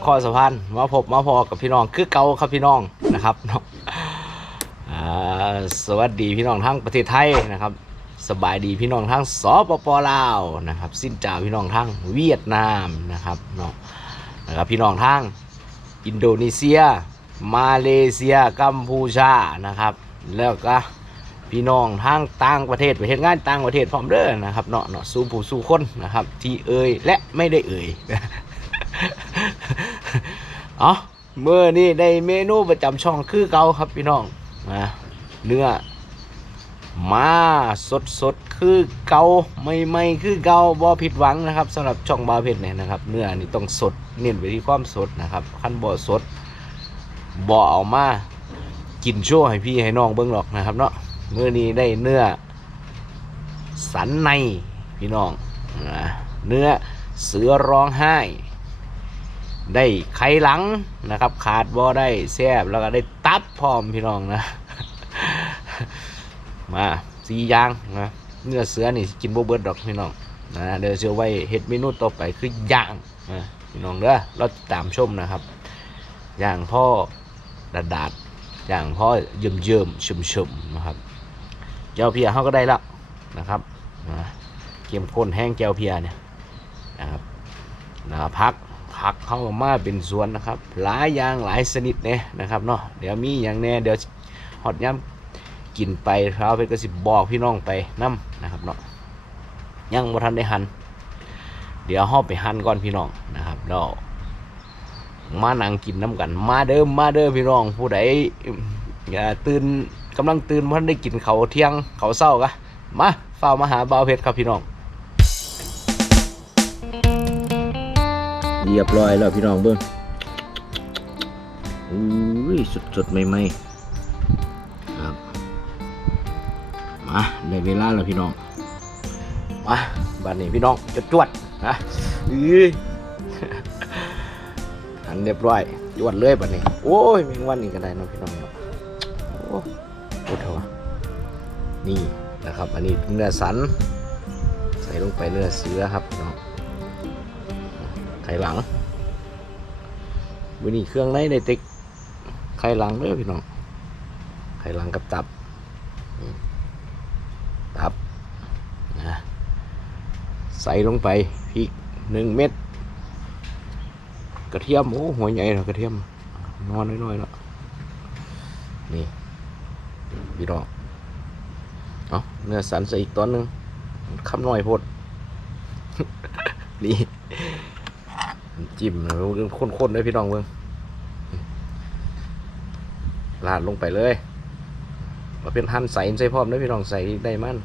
องมาเพชรข้อสะพานมาพบมาพอกับพี่น้องคือเก่าครับพี่น้องนะครับนาะอ่าสวัสดีพี่น้องทั้งประเทศไทยนะครับ สบายดีพี่น้องทั้งสปปลาวนะครับสิ้นจ่าพี่น้องทั้งเวียดนามนะครับเนาะนะครับพี่น้องทั้งอินโดนีเซีย มาเลเซียกัมพูชานะครับ แล้วก็พี่น้องทางต่างประเทศไปเฮ็ดงานต่างประเทศพร้อมเด้อนะครับเนาะเนาะสู่ผู้สู่คนนะครับ ที่เอ่ยและไม่ได้เอ่ย เอาเมื่อนี้ได้เมนูประจำช่องคือเกาครับพี่น้องนะเนื้อมาสดสดคือเกาไม่ไม่คือเกาบ่ผิดหวังนะครับสำหรับช่องบาเพชรเนี่ยนะครับ เนื้อนี่ต้องสดเน้นไปที่ความสดนะครับขั้นบ่สดบ่เอามากินโชว์ให้พี่ให้น้องเบิ่งหรอกนะครับเนาะเมื่อนี้ได้เนื้อสันในพี่น้องนะเนื้อเสือร้องไห้ ได้ไขหลังนะครับ ขาดบ่ได้แซบแล้วก็ได้ตับพร้อมพี่น้องนะ มาสี่อย่างนะเนื้อเสือนี่กินบ่เบิดดอกพี่น้องนะเดี๋ยวเชื่อไว้เฮ็ดเมนูต่อไปคือย่างนะพี่น้องเด้อเราตามชมนะครับย่างพ่อดาดาดย่างพ่อเยิ่มเยิ่มชุ่มชุ่มนะครับแก้วเพียเขาก็ได้แล้วนะครับนะเข้มข้นแห้งแก้วเพียเนี่ยนะครับนะพัก ผักเข้ามาเป็นสวนนะครับ หลายอย่างหลายชนิดเนี่ยนะครับเนาะเดี๋ยวมีอย่างแน่เดี๋ยวฮอดย้ำกินไปเราไปก็สิบบอกพี่น้องไปน้ำนะครับเนาะยังบ่ทันได้หัน เดี๋ยวเฮาไปหันก่อนพี่น้องนะครับแล้วมานั่งกินน้ำกัน มาเดิมมาเดิมพี่น้องผู้ใดอย่าตื่นกำลังตื่นบ่ทันได้กินเขาเที่ยงเขาเศร้ากะมาเฝ้าวมาหาบ่าวเพชรครับพี่น้อง เรียบร้อยแล้วพี่น้องเบิ้งอุ้ยสดๆใหม่ๆครับมาได้เวลาแล้วพี่น้องมาบัดนี้พี่น้องจะจวดนะอื้อหันเรียบร้อยจวดเลยบัดนี้ โอ้ยแมงวันนี่ก็ได้เนาะพี่น้องเนาะโอ้โหเถอะนี่นะครับ อันนี้เนื้อสัน ใส่ลงไปเนื้อเสือครับพี่น้อง ข่หลังวันนี้เครื่องในในติ๊กไข่หลังเด้อพี่น้องไข่หลังกับตับ ตับนะใส่ลงไปพริกหนึ่งเม็ดกระเทียมโอ้หัวใหญ่เนาะกระเทียมนอนน้อยๆเนาะนี่พี่น้องเอาเนื้อสันใส่อีกตอนหนึ่งคำน้อยพดนี่ จิ้มเรื่องข้นๆด้วยพี่น้องเบิ่งลาดลงไปเลยมาเป็นหั่นใส่ใส่พร้อมด้วยพี่น้องใส่ได้มัน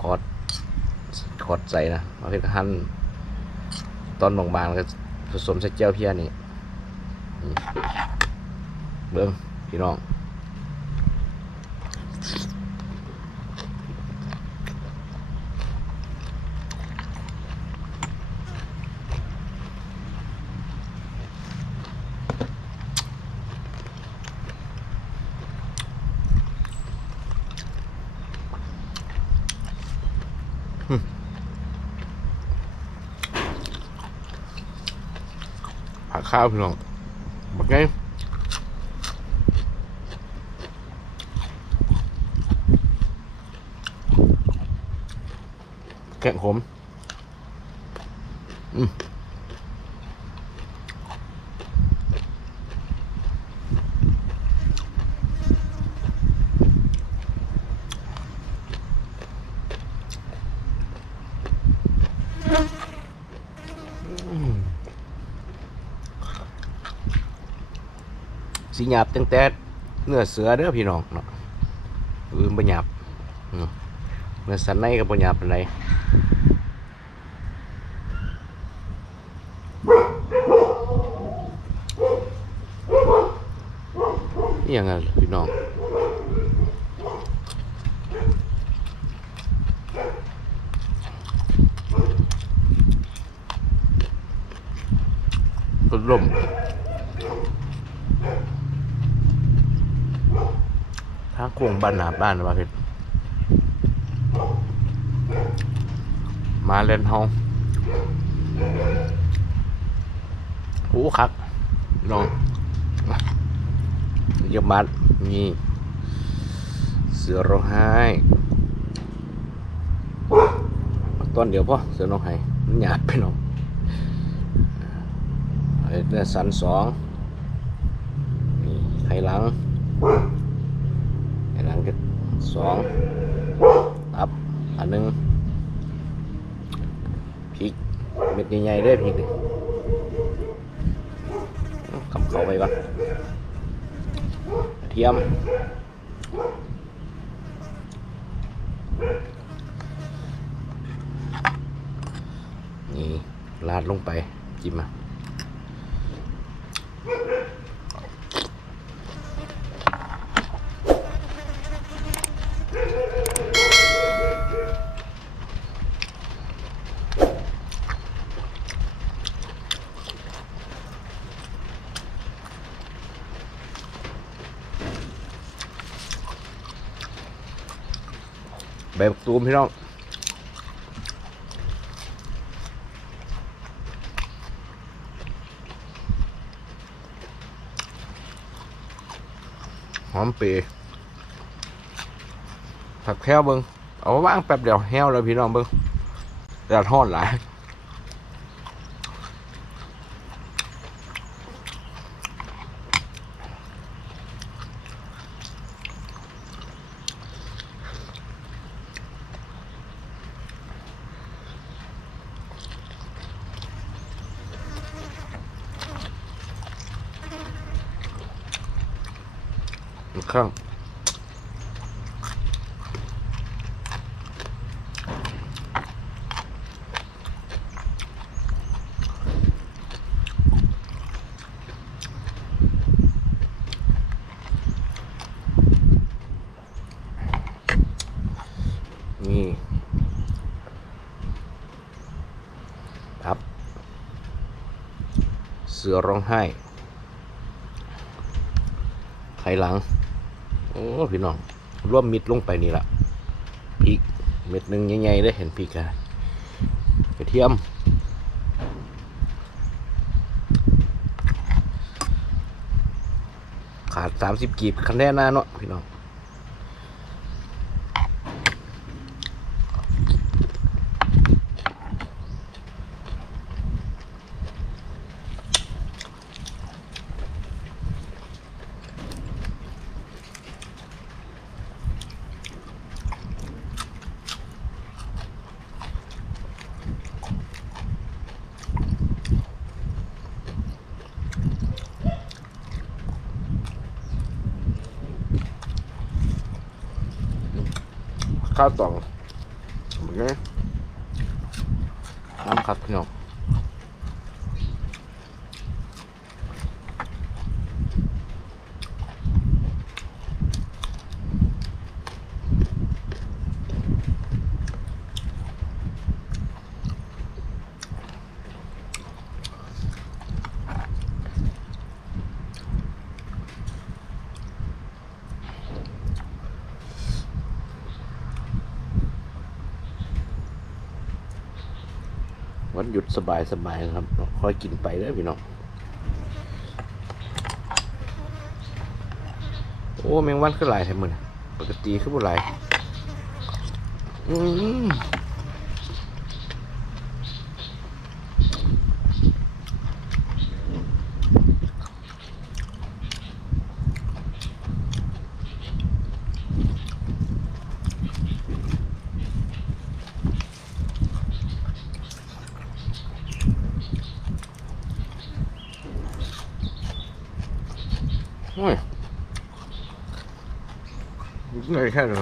คอดคอดใส่นะมาเป็นหั่นตอนบางๆก็ผสมใส่เจียวเพียนี่นี่เบิ่งพี่น้อง ข้าวพี่น้องบักไงแกงขมอืม สีหยาบตั้งแต่เนื้อเสือเด้อพี่น้องเนาะอืมบ่หยาบเนื้อสันในก็บ่หยาบปานใดนี่ยังไงพี่น้องพัดลมางโค้งบ้านหนาบ้านนะว่าเพชรมาเล่นเฮาโอ้ครับน้องเยอะมัดมีเสือร้องไห้ต้นเดียวพ่อเสือร้องไห้มันหยาบไปน้องไอ้เนื้อสันสองไข่หลัง สองตับอันหนึงพริกเม็ดใหญ่ๆด้อพริกนี่คำเขาไปก่อนกระเทียมนี่ราดลงไปจิ้มมาใบมะกตูมพี่น้องหอมเปีผักแค่วเบิงเอาว่างแป๊บเดียวแห้วเลยพี่น้องเบิงแดดฮอดหลาย ข้างนี่ครับ เสือร้องไห้ไขหลัง อ้พี่น้องร่วมมิดลงไปนี่ละพริกเม็ดหนึ่งใหญ่ๆได้เห็นพริกอะกระเทียมขาดสามสิบกีบคะแนนหน้าเนาะพี่น้อง ข้าวตองเหมือนกันน้ำครัดพี่น้อง หยุดสบายสบายครับค่อยกินไปแล้วพี่น้องโอ้แมงวันคือหลายแท้มือนี่ปกติคือบ่หลายอืมโอ้ยเหนื่อยแค่ไหน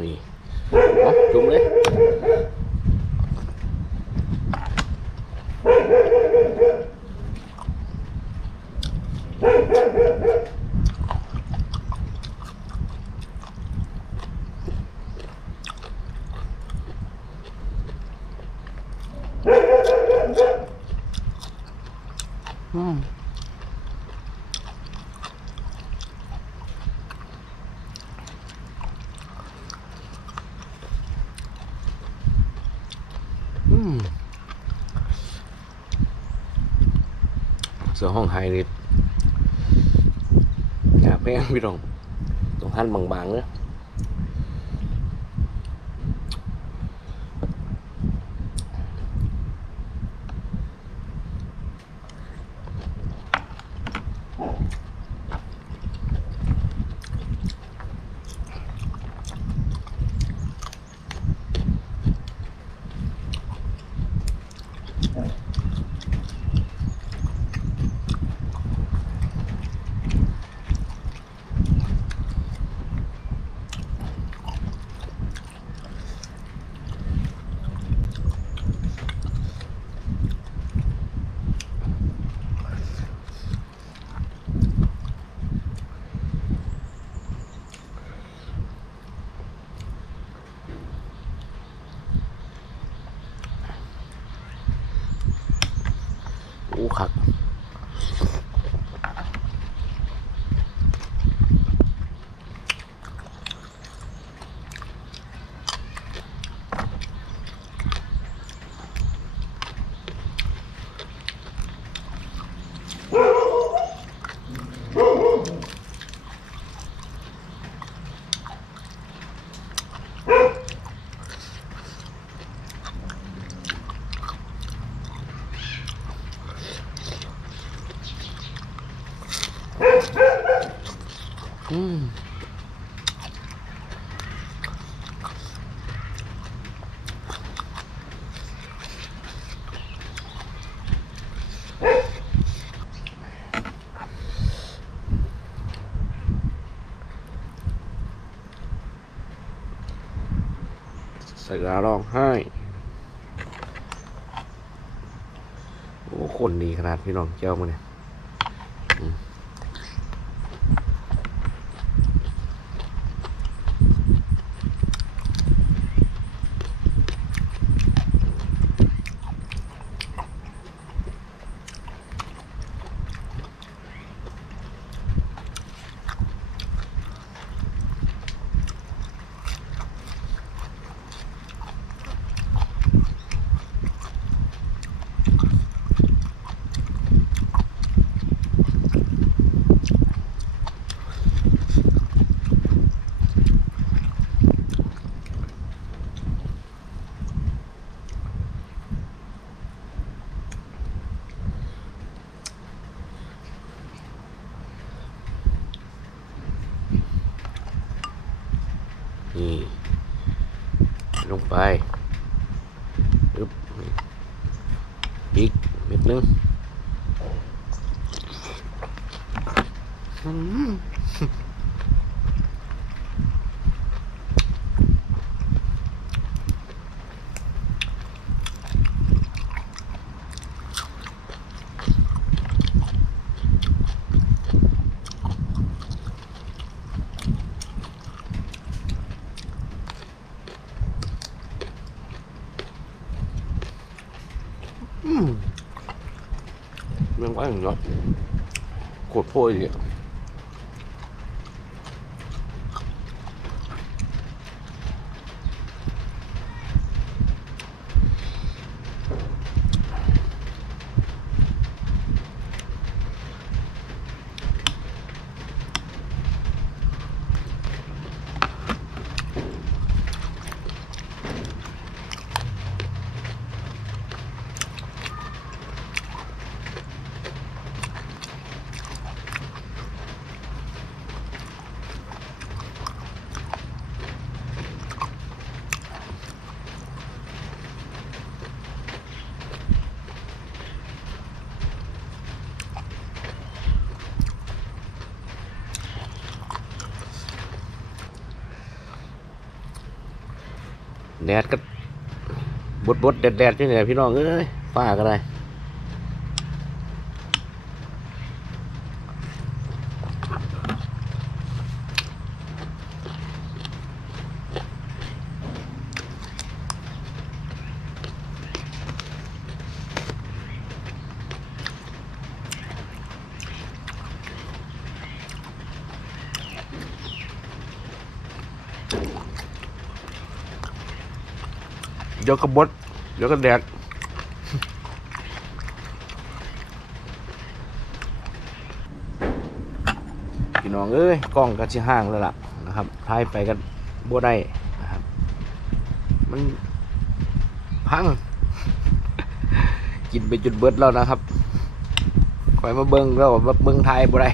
นี่เอาจุ่มเลย อืมเสือห้องไฮนี่อยากแป้งพี่น้องต้องหั่นบางๆเนอะ Oh. อ้คัก ส่กระร้องไห้โอ้คนดีขนาดพี่น้องเจ้ามาเนี่ยอืม นี่ ลงไปปึ๊บอีกนิดนึงอืมอืม เรื่องว่าอ แดดก็บดบดๆแดดแดดๆนี่แหละพี่น้องเอ้ยฝ้าก็ได้ ดี๋ยวก็บด เดี๋ยวก็แดกพี่น้องเอ้ยกล้องก็ชิห่างแล้วล่ะนะครับถ่ายไปกันบ่ได้นะครับ มันพัง กินไปจุดเบิดแล้วนะครับคอยมาเบิ้งแล้วว่าเบิ้งไทยบ่ได้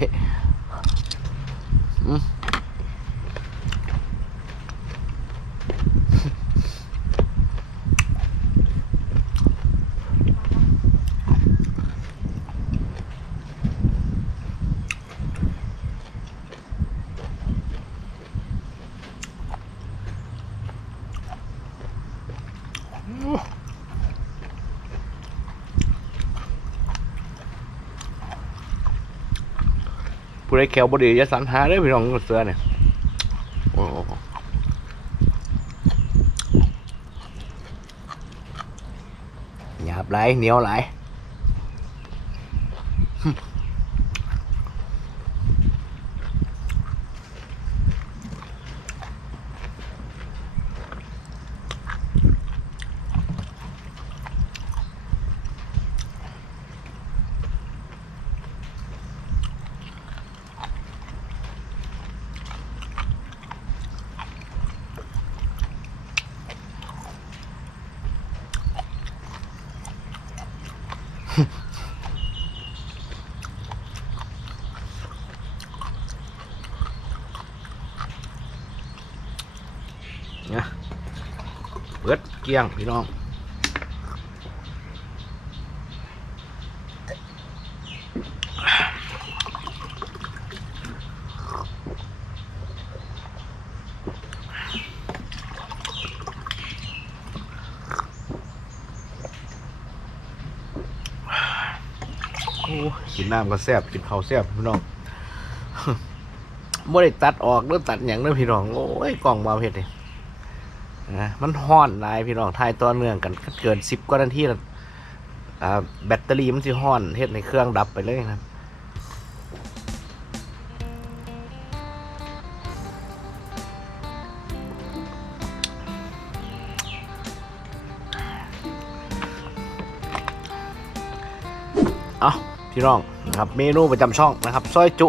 ผู้ใดแขวบดีจะสันหาเด้อพี่น้องเสือเนี่ยโอ้โหหยาบไหลเหนียวไหล เกี้ยงพี่น้องกินน้ำก็แซ่บกินข้าวแซ่บพี่น้องบ่ได้ตัดออกหรือตัดอย่างเด้อพี่น้อง โอ้ยกล่องบาเฮ็ดนี่นะ มันฮ้อนหลายพี่น้องทายต่อเนื่องกันเกินสิบกว่านาทีแล้วอ่แบตเตอรี่มันสิฮ้อนเฮ็ดในเครื่องดับไปเลยนะครับเอาพี่น้องนะครับเมนูประจำช่องนะครับซอยจุ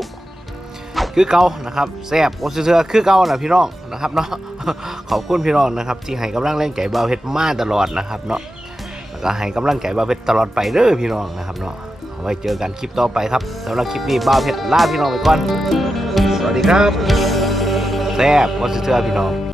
คือเก่านะครับแซ่บโอเสือคือเก่านะพี่น้องนะครับเนาะขอบคุณพี่น้องนะครับที่ให้กำลังแรงใจบ่าวเพชรมาตลอดนะครับเนาะแล้วก็ให้กำลังใจบ่าวเพชรตลอดไปเด้อพี่น้องนะครับเนาะไว้เจอกันคลิปต่อไปครับสำหรับคลิปนี้บ่าวเพชรลาพี่น้องไปก่อน สวัสดีครับแซ่บโอเสือพี่น้อง